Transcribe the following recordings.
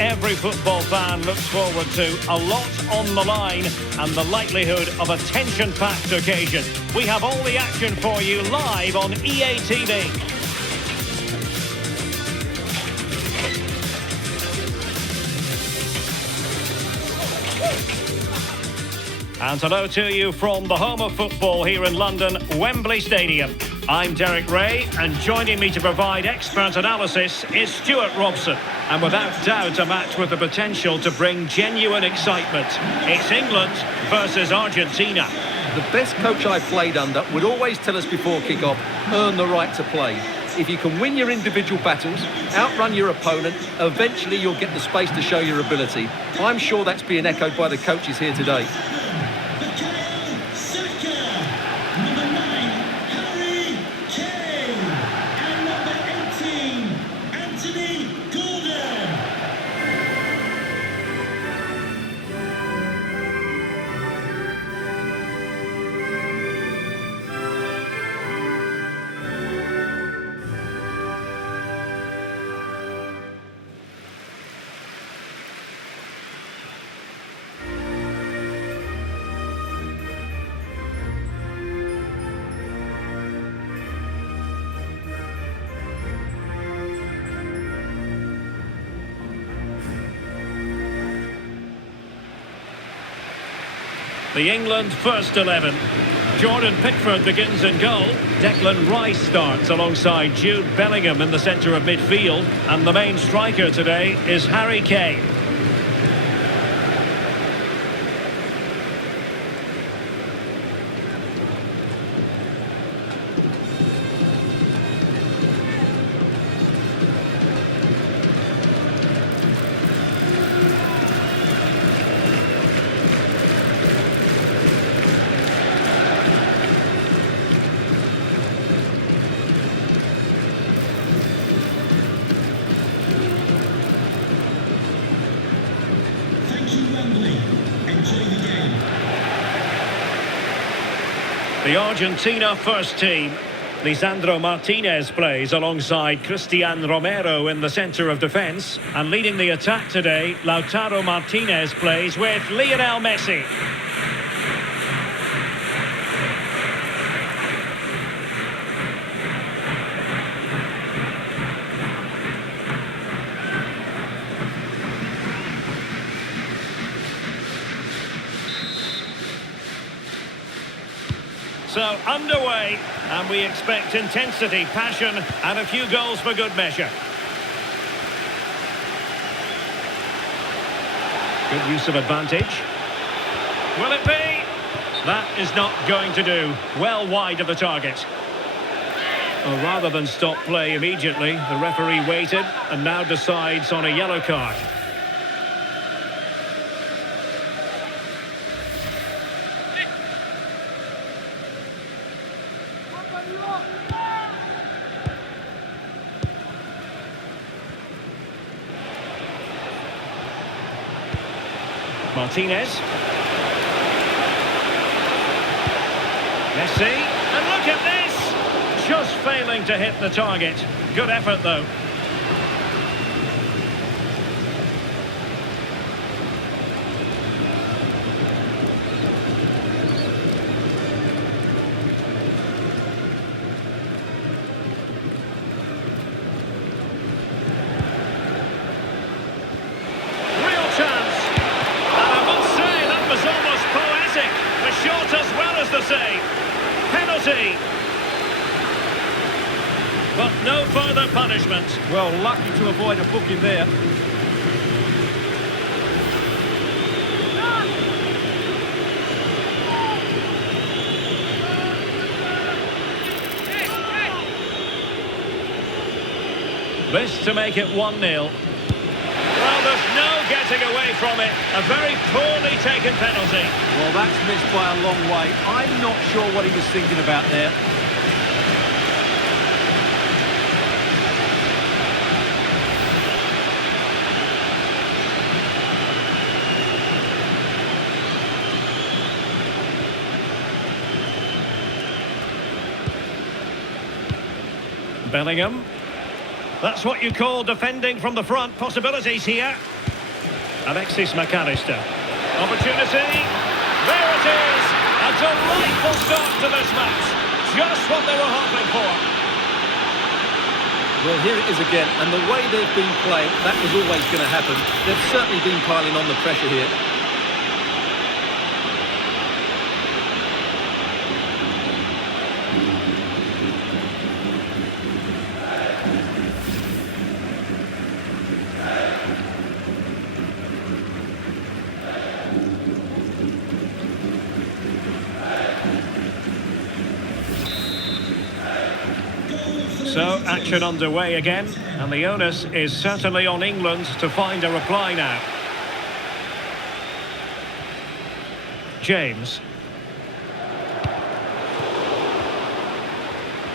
every football fan looks forward to. A lot on the line and the likelihood of a tension-packed occasion. We have all the action for you live on EA TV. And hello to you from the home of football here in London, Wembley Stadium. I'm Derek Ray, and joining me to provide expert analysis is Stuart Robson. And without doubt, a match with the potential to bring genuine excitement. It's England versus Argentina. The best coach I played under would always tell us before kick-off, earn the right to play. If you can win your individual battles, outrun your opponent, eventually you'll get the space to show your ability. I'm sure that's being echoed by the coaches here today. The England first 11. Jordan Pickford begins in goal. Declan Rice starts alongside Jude Bellingham in the centre of midfield. And the main striker today is Harry Kane. The Argentina first team. Lisandro Martinez plays alongside Cristian Romero in the centre of defence. And leading the attack today, Lautaro Martinez plays with Lionel Messi. So underway, and we expect intensity, passion, and a few goals for good measure. Good use of advantage. Will it be? That is not going to do. Well wide of the target. Well, rather than stop play immediately, the referee waited and now decides on a yellow card. Martinez. Messi. And look at this! Just failing to hit the target. Good effort, though. Penalty. But no further punishment. Well, lucky to avoid a booking there. This to make it 1-0. Well, there's no getting away from it. A very poorly taken penalty. Well, that's missed by a long way. I'm not sure what he was thinking about there. Bellingham. That's what you call defending from the front. Possibilities here. Alexis McAllister. Opportunity. There it is. A delightful start to this match. Just what they were hoping for. Well, here it is again, and the way they've been playing, that was always going to happen. They've certainly been piling on the pressure here. So, action underway again, and the onus is certainly on England to find a reply now. James.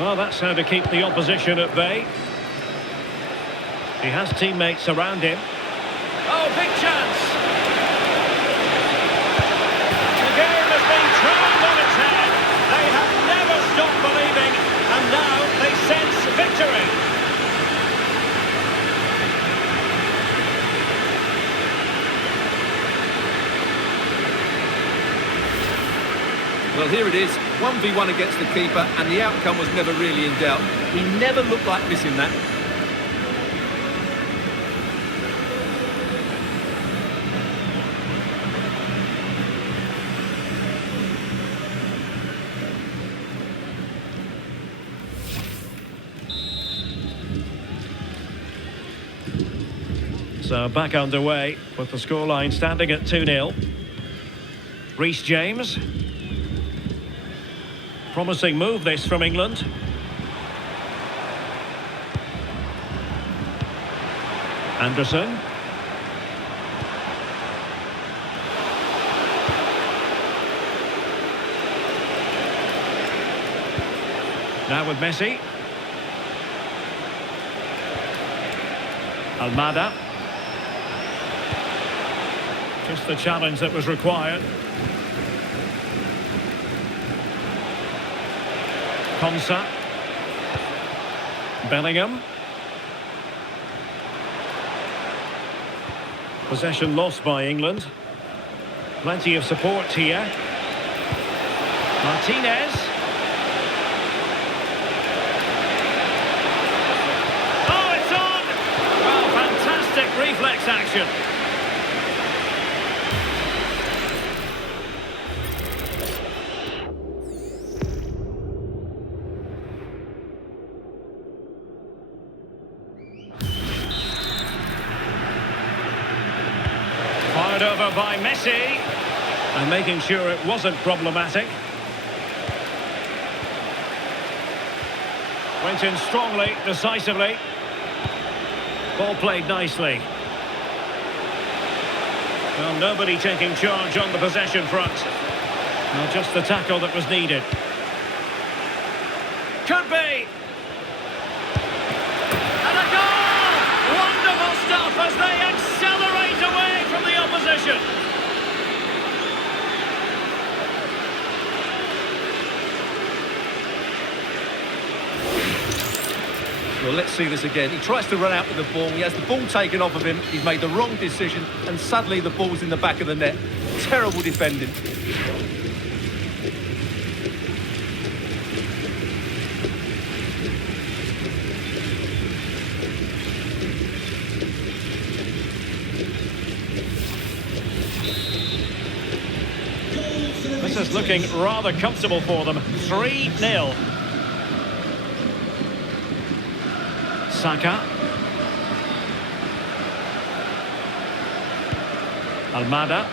Well, that's how to keep the opposition at bay. He has teammates around him. Oh, big chance! The game has been turned on its head. They have never stopped believing, and now they sense victory. Well, here it is, 1v1 against the keeper, and the outcome was never really in doubt. He never looked like missing that. So back underway with the scoreline standing at 2-0. Reece James. Promising move this from England. Anderson. Now with Messi. Almada. Just the challenge that was required. Konsa. Bellingham. Possession lost by England. Plenty of support here. Martinez. Oh, it's on! Well, fantastic reflex action. Fired over by Messi, and making sure it wasn't problematic. Went in strongly, decisively. Ball played nicely. Well, nobody taking charge on the possession front. Well, just the tackle that was needed. Could be! And a goal! Wonderful stuff as they accelerate away from the opposition. Well, let's see this again. He tries to run out with the ball. He has the ball taken off of him. He's made the wrong decision, and suddenly the ball's in the back of the net. Terrible defending. This is looking rather comfortable for them. 3-0. Saka. Almada.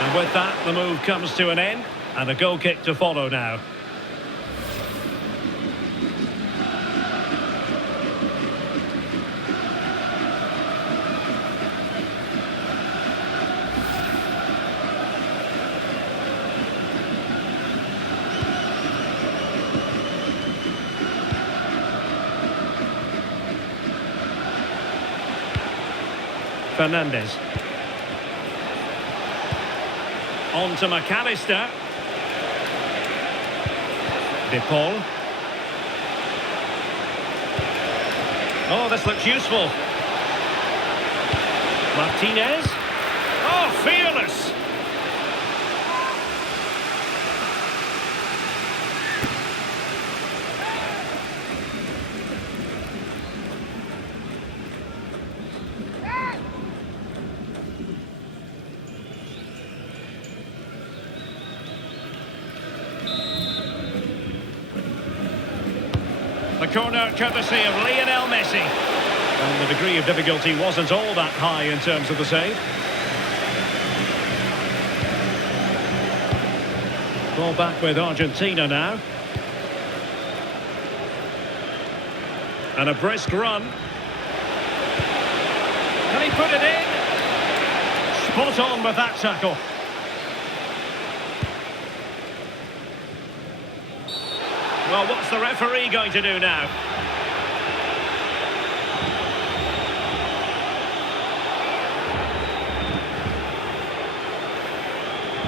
And with that, the move comes to an end, and a goal kick to follow now. Fernandes. On to McAllister. De Paul. Oh, this looks useful. Martinez. Oh, fearless. The corner courtesy of Lionel Messi. And the degree of difficulty wasn't all that high in terms of the save. Ball back with Argentina now. And a brisk run. Can he put it in? Spot on with that tackle. Well, what's the referee going to do now?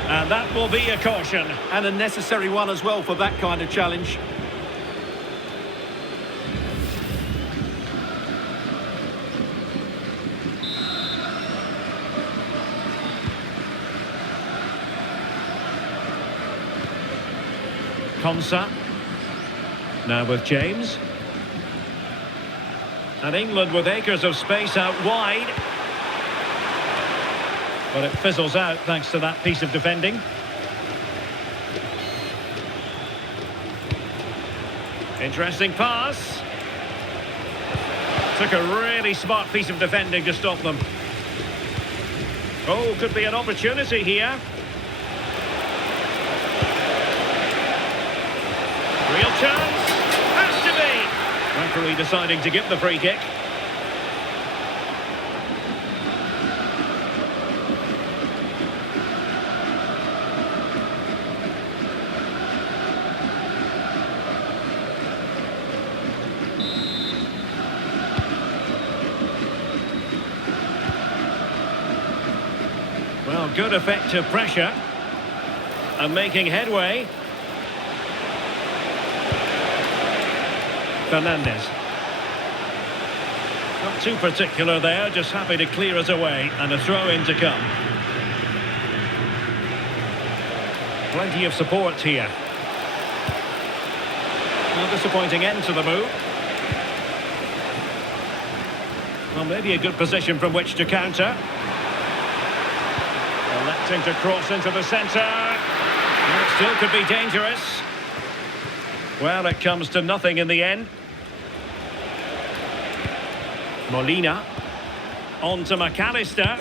And that will be a caution. And a necessary one as well for that kind of challenge. Konsa. Now with James. And England with acres of space out wide. But it fizzles out thanks to that piece of defending. Interesting pass. Took a really smart piece of defending to stop them. Oh, could be an opportunity here. Real chance. Has to be. Referee deciding to give the free kick. Well, good effective pressure. And making headway. Fernandez. Not too particular there, just happy to clear it away, and a throw-in to come. Plenty of support here. A disappointing end to the move. Well, maybe a good position from which to counter. Electing to cross into the centre. And it still could be dangerous. Well, it comes to nothing in the end. Molina. On to McAllister.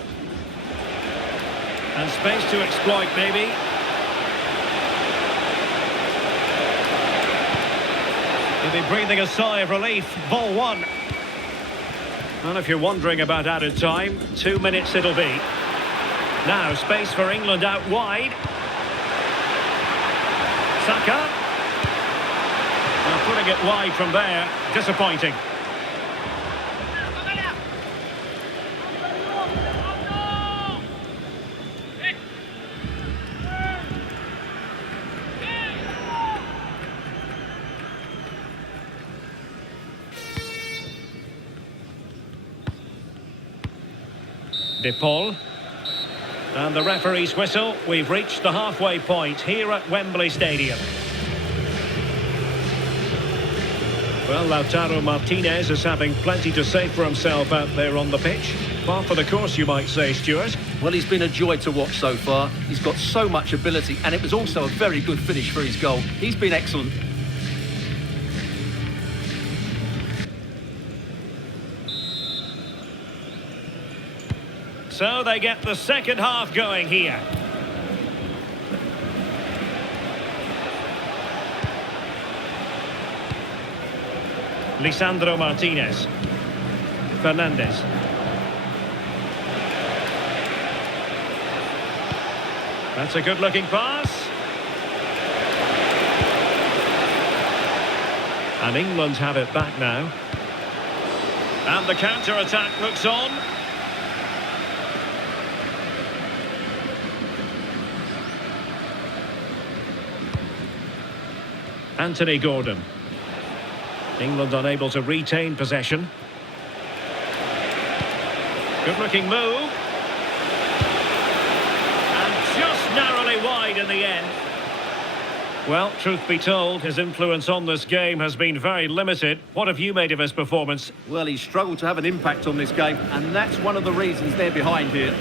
And space to exploit, maybe. He'll be breathing a sigh of relief. Ball one. And if you're wondering about added time, 2 minutes it'll be. Now, space for England out wide. Saka. Well, putting it wide from there, disappointing. De Paul. And the referee's whistle. We've reached the halfway point here at Wembley Stadium. Well, Lautaro Martinez is having plenty to say for himself out there on the pitch. Par for the course, you might say, Stuart. Well, he's been a joy to watch so far. He's got so much ability, and it was also a very good finish for his goal. He's been excellent. So they get the second half going here. Lisandro Martinez. Fernandez. That's a good-looking pass. And England have it back now. And the counter-attack looks on. Anthony Gordon. England unable to retain possession. Good-looking move. And just narrowly wide in the end. Well, truth be told, his influence on this game has been very limited. What have you made of his performance? Well, he's struggled to have an impact on this game, and that's one of the reasons they're behind here.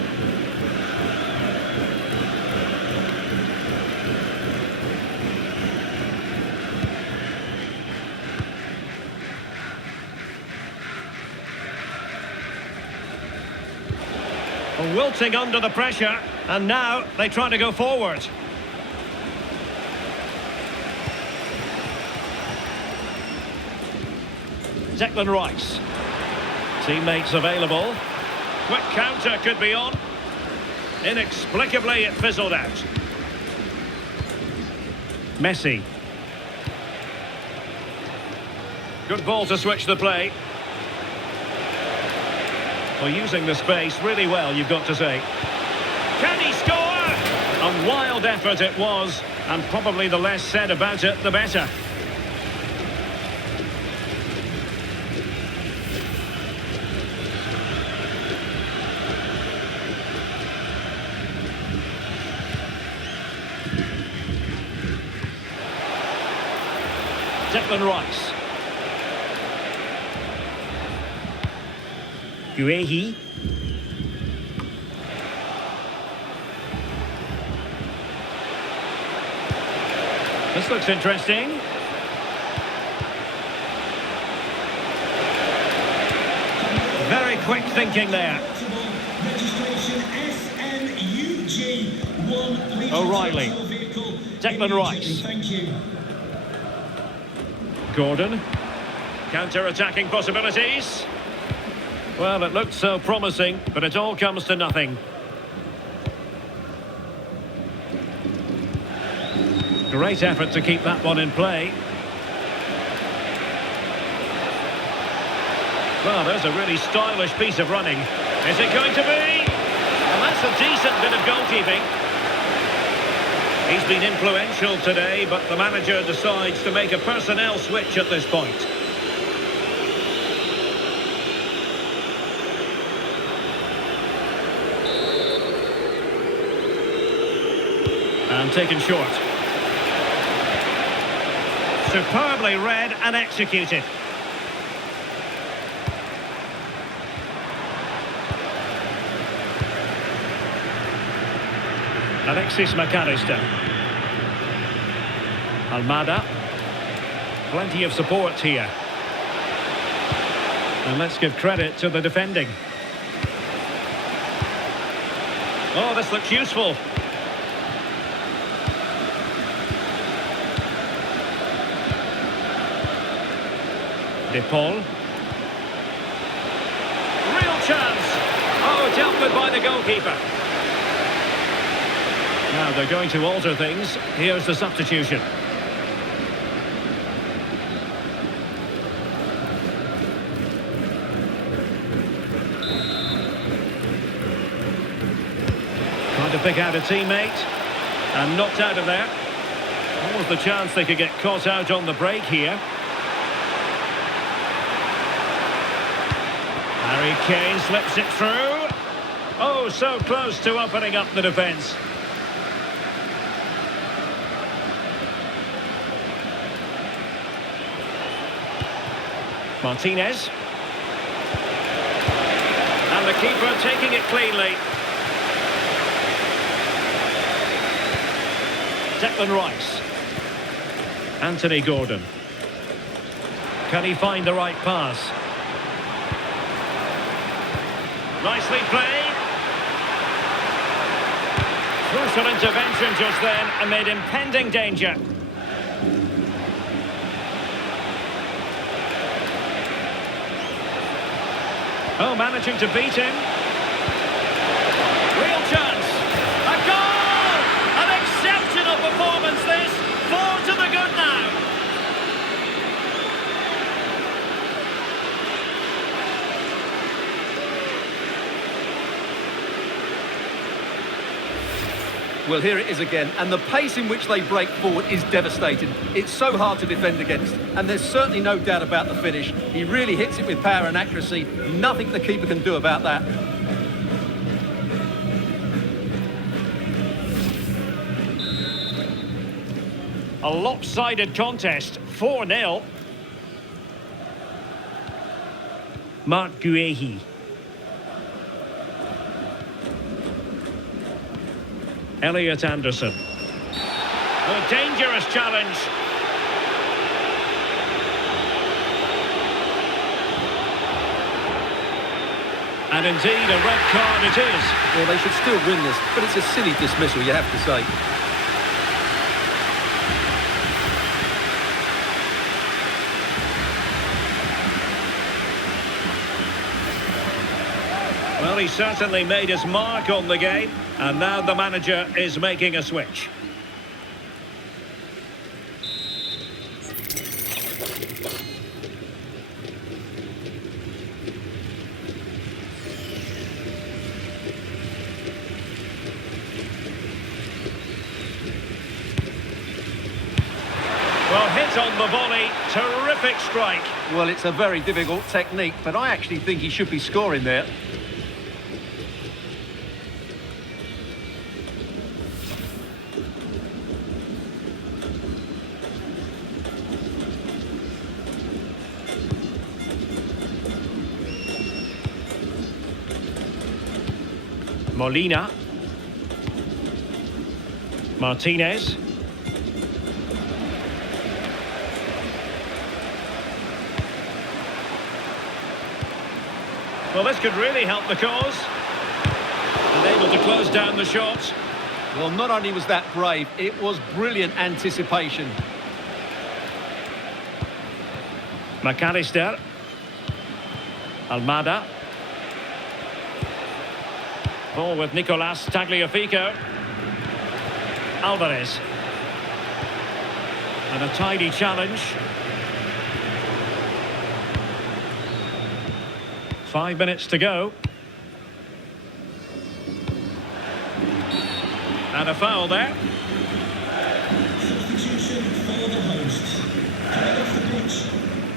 Wilting under the pressure, and now they try to go forward. Declan Rice. Teammates available. Quick counter could be on. Inexplicably, it fizzled out. Messi. Good ball to switch the play. Well, using the space really well, you've got to say. Can he score? A wild effort it was, and probably the less said about it, the better. Declan Rice. Guehi. This looks interesting. Very quick thinking there. O'Reilly. Declan Rice. Gordon. Counter-attacking possibilities. Well, it looked so promising, but it all comes to nothing. Great effort to keep that one in play. Well, there's a really stylish piece of running. Is it going to be? Well, that's a decent bit of goalkeeping. He's been influential today, but the manager decides to make a personnel switch at this point. And taken short. Superbly read and executed. Alexis McAllister. Almada. Plenty of support here. And let's give credit to the defending. Oh, this looks useful. De Paul. Real chance. Oh, dealt with by the goalkeeper. Now they're going to alter things. Here's the substitution. Trying to pick out a teammate. And knocked out of there. What was the chance they could get caught out on the break here? Harry Kane slips it through. Oh, so close to opening up the defence. Martinez. And the keeper taking it cleanly. Declan Rice. Anthony Gordon. Can he find the right pass? Nicely played. Crucial intervention just then amid impending danger. Oh, managing to beat him. Real chance. A goal! An exceptional performance this. 4 to the good now. Well, here it is again, and the pace in which they break forward is devastating. It's so hard to defend against, and there's certainly no doubt about the finish. He really hits it with power and accuracy. Nothing the keeper can do about that. A lopsided contest, 4-0. Mark Guehi. Elliot Anderson. A dangerous challenge. And indeed, a red card it is. Well, they should still win this, but it's a silly dismissal, you have to say. Well, he certainly made his mark on the game, and now the manager is making a switch. Well, hit on the volley, terrific strike. Well, it's a very difficult technique, but I actually think he should be scoring there. Molina. Martinez. Well, this could really help the cause. And able to close down the shot. Well, not only was that brave, it was brilliant anticipation. McAllister. Almada. Ball with Nicolas Tagliafico. Alvarez. And a tidy challenge. 5 minutes to go. And a foul there. Substitution for the hosts. Coming off the pitch,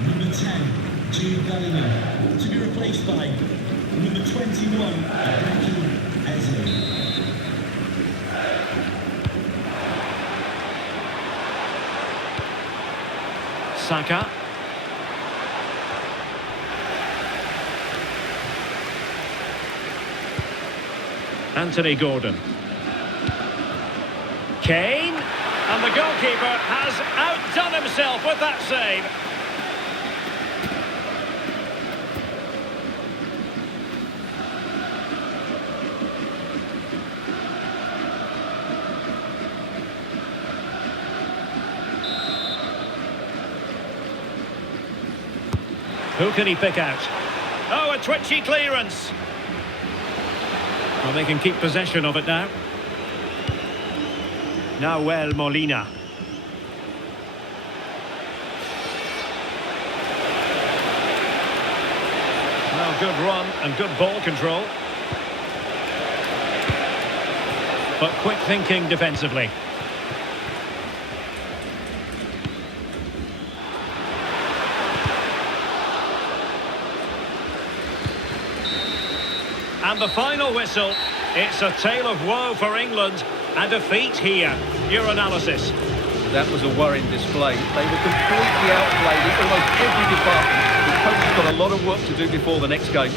number 10, Jude Bellingham, to be replaced by number 21, Ibrahim Eze. Saka. Anthony Gordon. Kane. And the goalkeeper has outdone himself with that save. Who can he pick out? Oh, a twitchy clearance. Well, they can keep possession of it now. Nahuel Molina. Well, good run and good ball control. But quick thinking defensively. And the final whistle. It's a tale of woe for England. A defeat here. Your analysis. That was a worrying display. They were completely outplayed in almost every department. The coach has got a lot of work to do before the next game.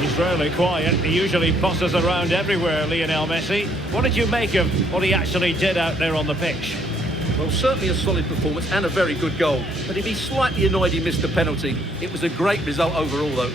He's rarely quiet. He usually bosses around everywhere, Lionel Messi. What did you make of what he actually did out there on the pitch? Well, certainly a solid performance and a very good goal. But if he's slightly annoyed he missed the penalty, it was a great result overall, though.